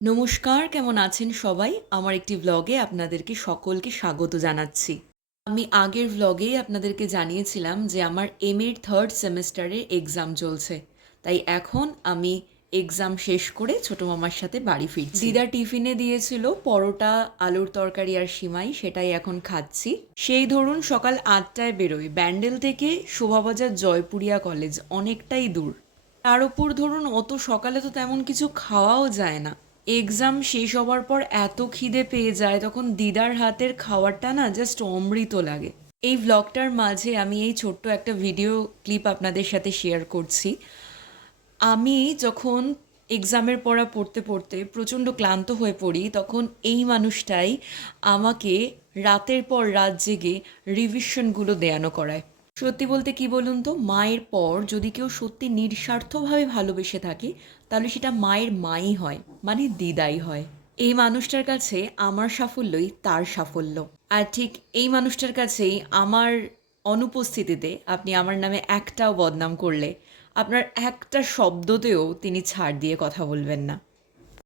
নমস্কার, কেমন আছেন সবাই? আমার একটি ভ্লগে আপনাদেরকে সকলকে স্বাগত জানাচ্ছি। আমি আগের ভ্লগেই আপনাদেরকে জানিয়েছিলাম যে আমার এম.এর 3rd সেমেস্টারের এক্সাম চলছে। তাই এখন আমি এক্সাম শেষ করে ছোট মামার সাথে বাড়ি ফিরছি। দিদা টিফিনে দিয়েছিল পরোটা, আলুর তরকারি আর সিমাই, সেটাই এখন খাচ্ছি। সেই ধরুন সকাল ৮টায় বেরোই। ব্যান্ডেল থেকে শোভাবাজার জয়পুরিয়া কলেজ অনেকটাই দূর। তার ওপর ধরুন অত সকালে তো তেমন কিছু খাওয়াও যায় না। এক্সাম শেষ হবার পর এত খিদে পেয়ে যায়, তখন দিদার হাতের খাবারটা না জাস্ট অমৃত লাগে। এই ভ্লগটার মাঝে আমি এই ছোট্ট একটা ভিডিও ক্লিপ আপনাদের সাথে শেয়ার করছি। আমি যখন এক্সামের পড়া পড়তে পড়তে প্রচণ্ড ক্লান্ত হয়ে পড়ি, তখন এই মানুষটাই আমাকে রাতের পর রাত জেগে রিভিশনগুলো দেয়ানো করায়। সত্যি বলতে কি বলুন তো, মায়ের পর যদি কেউ সত্যি নিঃস্বার্থভাবে ভালোবেসে থাকে, তাহলে সেটা মায়ের মাই হয়, মানে দিদাই হয়। এই মানুষটার কাছে আমার সাফল্যই তার সাফল্য। আর ঠিক এই মানুষটার কাছেই আমার অনুপস্থিতিতে আপনি আমার নামে একটাও বদনাম করলে আপনার একটা শব্দতেও তিনি ছাড় দিয়ে কথা বলবেন না।